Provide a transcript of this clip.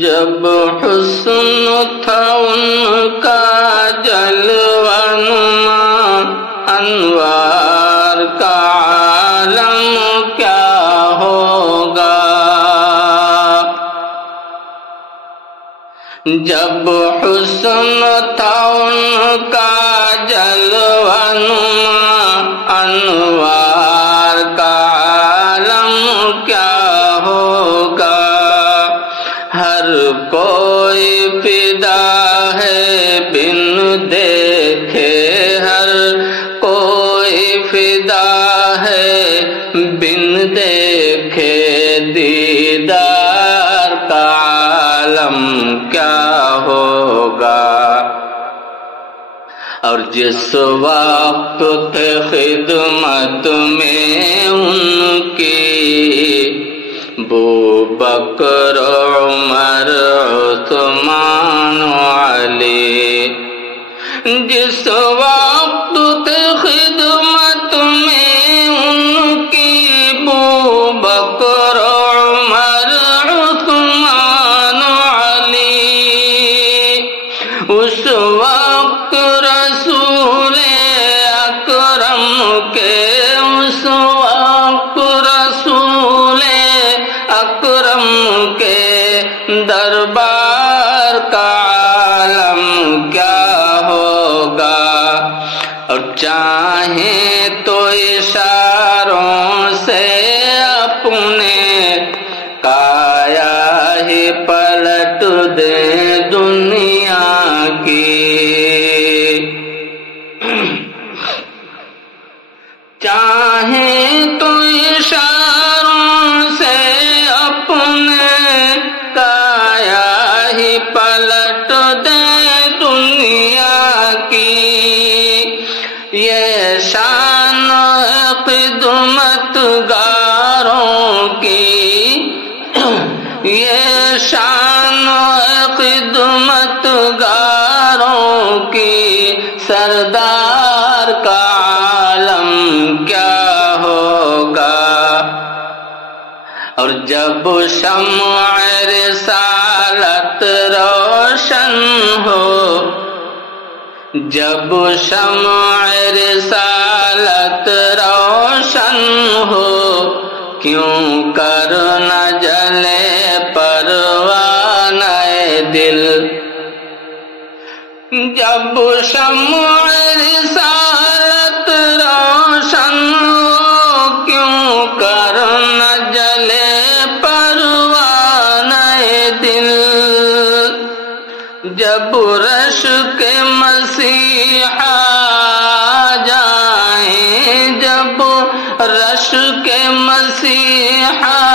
جب حسن تھا ان کا جلوہ نما، انوار کا عالم کیا ہوگا؟ جب حسن تھا ان کا جلوہ نما، انوار کا عالم کیا ہوگا؟ ہر کوئی فدا ہے بن دیکھے، ہر کوئی فدا ہے بن دیکھے، دیدار کا عالم کیا ہوگا؟ اور جس وقت تھے خدمت میں ان کی ابوبکر، عمر، عثمان و علی، جس وقت تھے خدمت میں ان کی ابوبکر، عمر، عثمان و علی، اس وقت رسول اکرم کے، اس وقت رسول اکرم کے دربار کا عالم کیا ہوگا؟ اور چاہیں تو اشاروں سے اپنے کایا ہی پلٹ دے دنیا کی، چاہیں تو اشاروں سے اپنے کایا ہی پلٹ دے دنیا کی، یہ شان خدمت گاروں کی، یہ شان خدمت گاروں کی، سردار کا عالم کیا ہوگا؟ اور جب شمع رسالت روشن ہو، جب شمع رسالت روشن ہو، کیوں کر نہ جلے پروانہ دل؟ جب شمع رسالت روشن ہو، کیوں کر نہ جلے پروانہ دل؟ جب رشک مسیحا جائیں، جب رشک مسیحا